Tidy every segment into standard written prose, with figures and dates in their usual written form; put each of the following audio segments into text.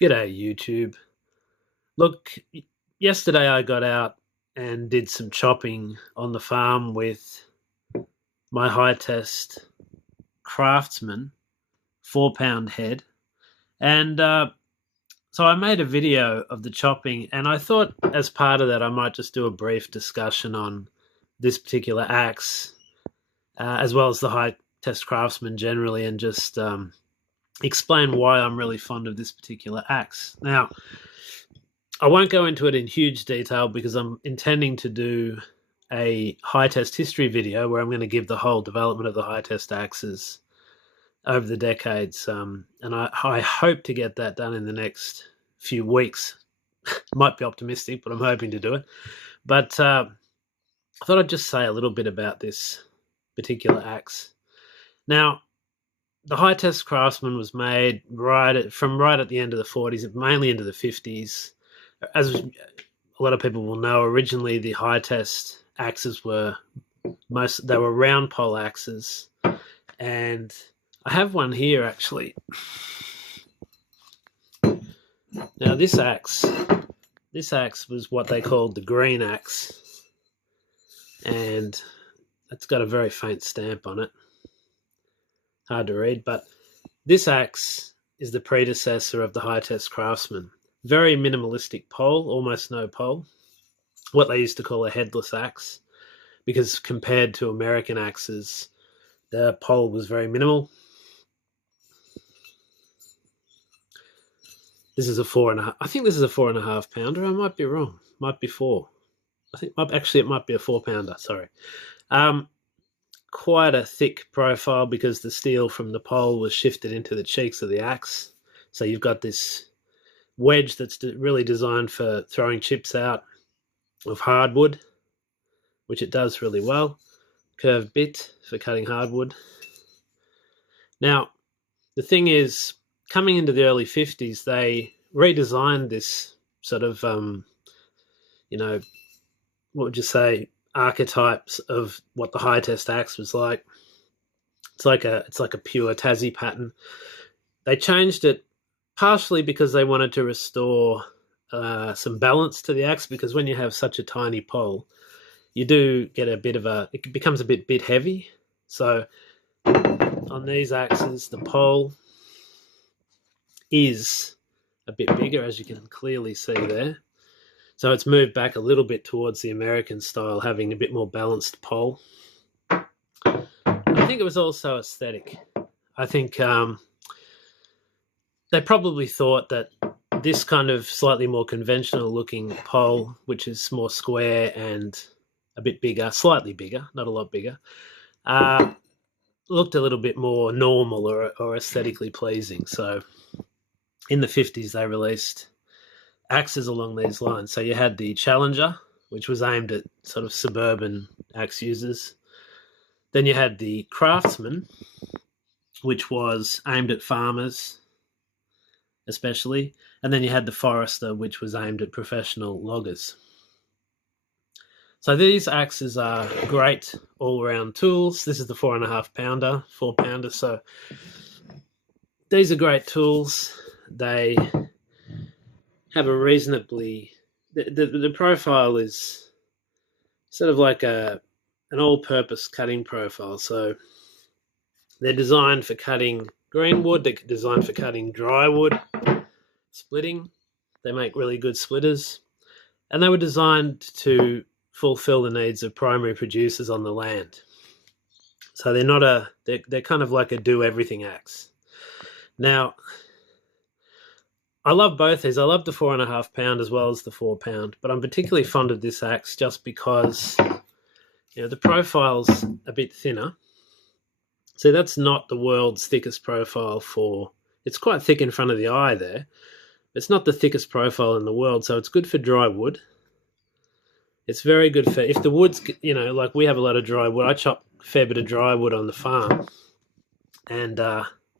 G'day, YouTube. Look, yesterday I got out and did some chopping on the farm with my Hytest Craftsman 4 pound head. And so I made a video of the chopping, and I thought as part of that I might just do a brief discussion on this particular axe, as well as the Hytest Craftsman generally, and just explain why I'm really fond of this particular axe. Now, I won't go into it in huge detail because I'm intending to do a Hytest history video where I'm going to give the whole development of the Hytest axes over the decades, and I hope to get that done in the next few weeks. Might be optimistic, but I'm hoping to do it. But I thought I'd just say a little bit about this particular axe. Now, the Hytest Craftsman was made right at the end of the 40s, mainly into the 50s. As a lot of people will know, originally the Hytest axes were round pole axes, and I have one here actually. Now this axe was what they called the green axe, and it's got a very faint stamp on it. Hard to read, but this axe is the predecessor of the Hytest Craftsman. Very minimalistic pole, almost no pole. What they used to call a headless axe, because compared to American axes, the pole was very minimal. This is a 4.5. I think this is a 4.5 pounder. I might be wrong. Might be 4. I think actually it might be a 4 pounder. Sorry. Quite a thick profile because the steel from the pole was shifted into the cheeks of the axe. So you've got this wedge that's really designed for throwing chips out of hardwood, which it does really well. Curved bit for cutting hardwood. Now, the thing is, coming into the early 50s, they redesigned this sort of, what would you say, archetypes of what the Hytest axe was like. It's like a pure Tassie pattern. They changed it partially because they wanted to restore some balance to the axe, because when you have such a tiny pole, you do get it becomes a bit heavy. So on these axes, the pole is a bit bigger, as you can clearly see there. So it's moved back a little bit towards the American style, having a bit more balanced pole. I think it was also aesthetic. I think they probably thought that this kind of slightly more conventional looking pole, which is more square and a bit bigger, slightly bigger, not a lot bigger, looked a little bit more normal or aesthetically pleasing. So in the 50s, they released axes along these lines. So you had the Challenger, which was aimed at sort of suburban axe users. Then you had the Craftsman, which was aimed at farmers especially. And then you had the Forester, which was aimed at professional loggers. So these axes are great all-round tools. This is the 4.5 pounder, 4 pounder. So these are great tools. They have a reasonably... The profile is sort of like an all-purpose cutting profile. So they're designed for cutting green wood. They're designed for cutting dry wood, splitting. They make really good splitters. And they were designed to fulfill the needs of primary producers on the land. So they're kind of like a do-everything axe. Now, I love both these. I love the 4.5 pound as well as the 4 pound, but I'm particularly fond of this axe just because, the profile's a bit thinner. So that's not the world's thickest profile it's quite thick in front of the eye there. It's not the thickest profile in the world, so it's good for dry wood. It's very good for, if the wood's, like we have a lot of dry wood. I chop a fair bit of dry wood on the farm. And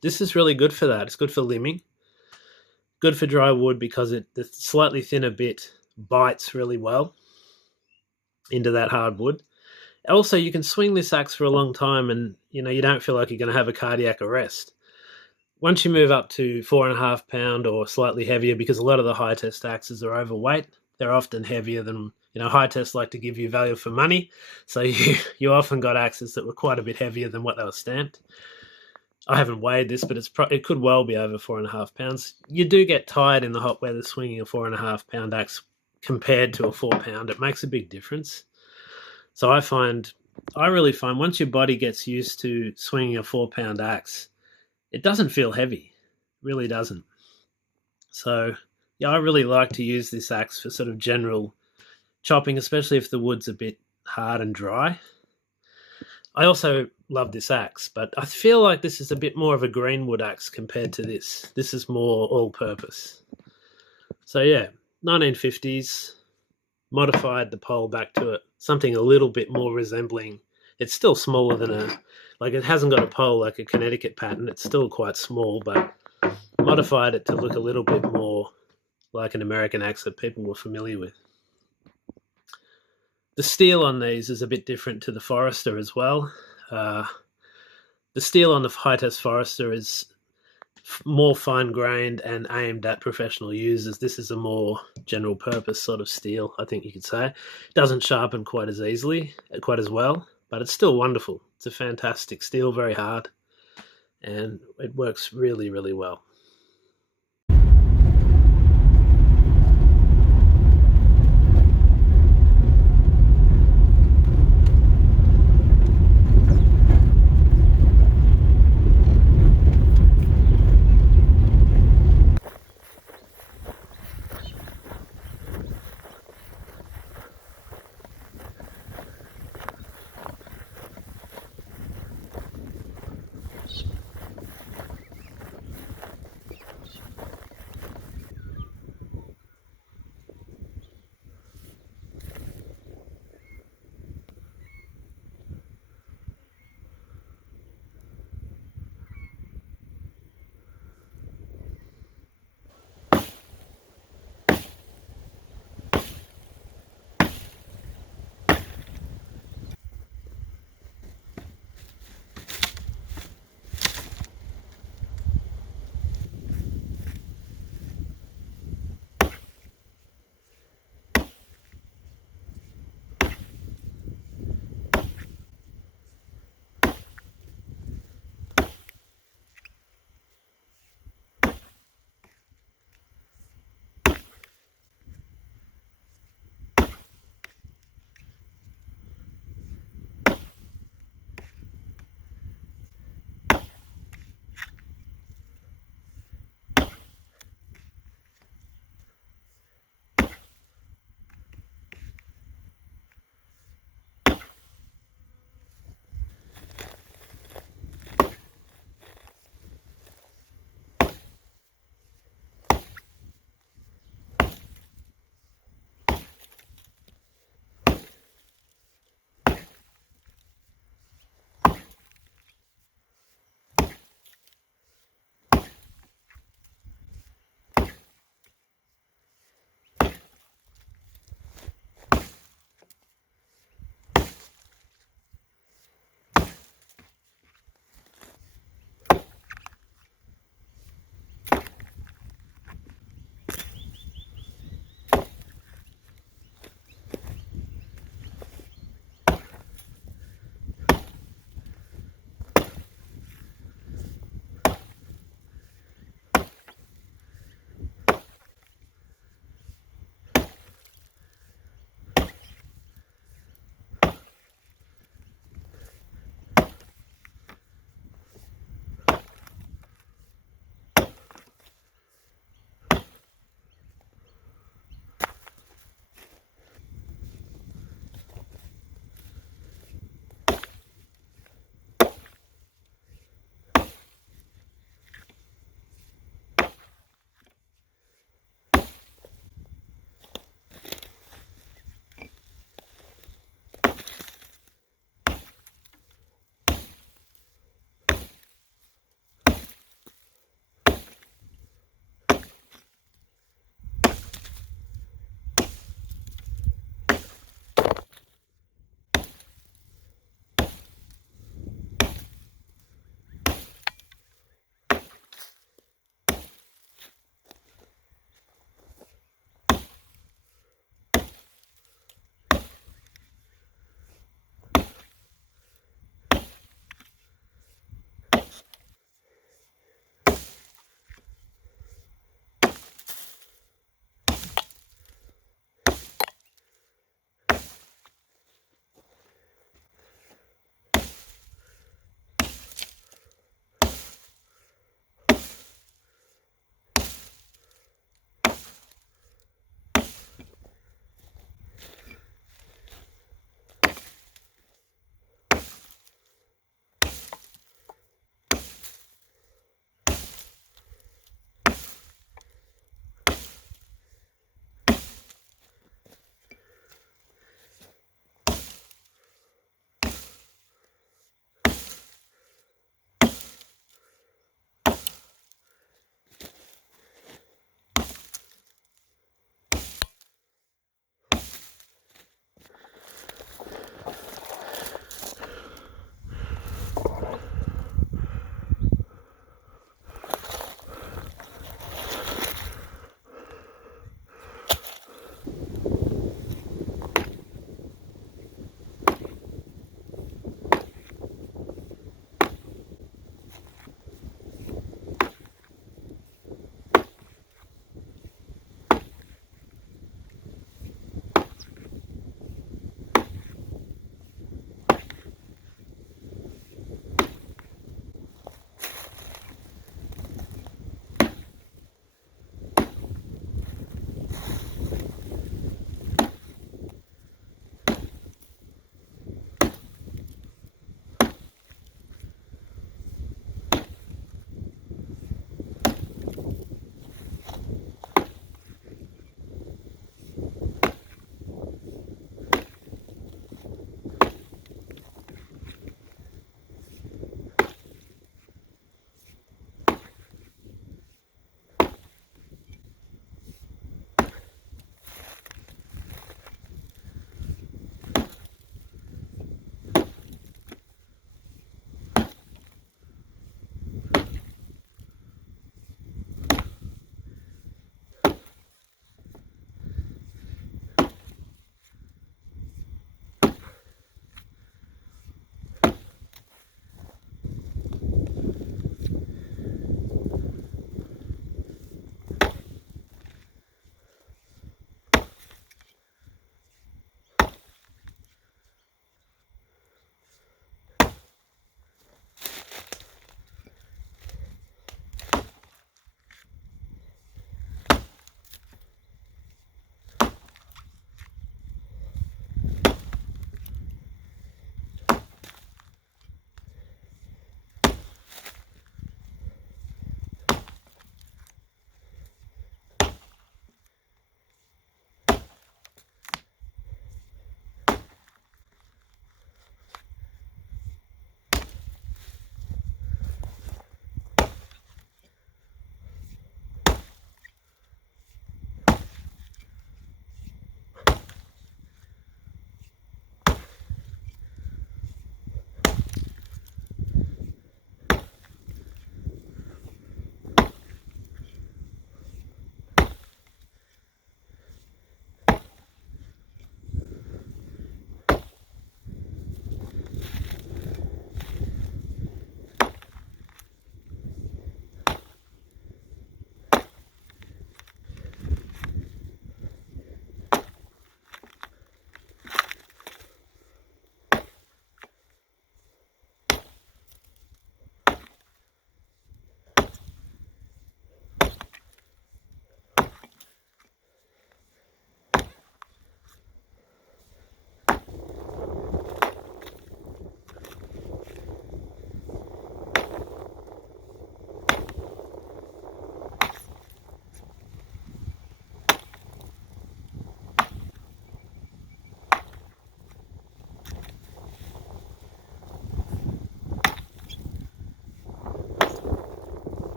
this is really good for that. It's good for limbing. Good for dry wood because the slightly thinner bit bites really well into that hardwood. Also, you can swing this axe for a long time and, you don't feel like you're going to have a cardiac arrest. Once you move up to 4.5 pound or slightly heavier, because a lot of the Hytest axes are overweight, they're often heavier than, Hytest like to give you value for money. So you often got axes that were quite a bit heavier than what they were stamped. I haven't weighed this, but it could well be over 4.5 pounds. You do get tired in the hot weather swinging a 4.5 pound axe compared to a 4 pound. It makes a big difference. So I really find once your body gets used to swinging a 4 pound axe, it doesn't feel heavy. It really doesn't. So yeah, I really like to use this axe for sort of general chopping, especially if the wood's a bit hard and dry. I also love this axe, but I feel like this is a bit more of a greenwood axe compared to this. This is more all-purpose. So yeah, 1950s, modified the pole back to something a little bit more resembling. It's still smaller than it hasn't got a pole like a Connecticut pattern. It's still quite small, but modified it to look a little bit more like an American axe that people were familiar with. The steel on these is a bit different to the Forester as well. The steel on the Hytest Forester is more fine-grained and aimed at professional users. This is a more general-purpose sort of steel, I think you could say. It doesn't sharpen quite as easily, quite as well, but it's still wonderful. It's a fantastic steel, very hard, and it works really, really well.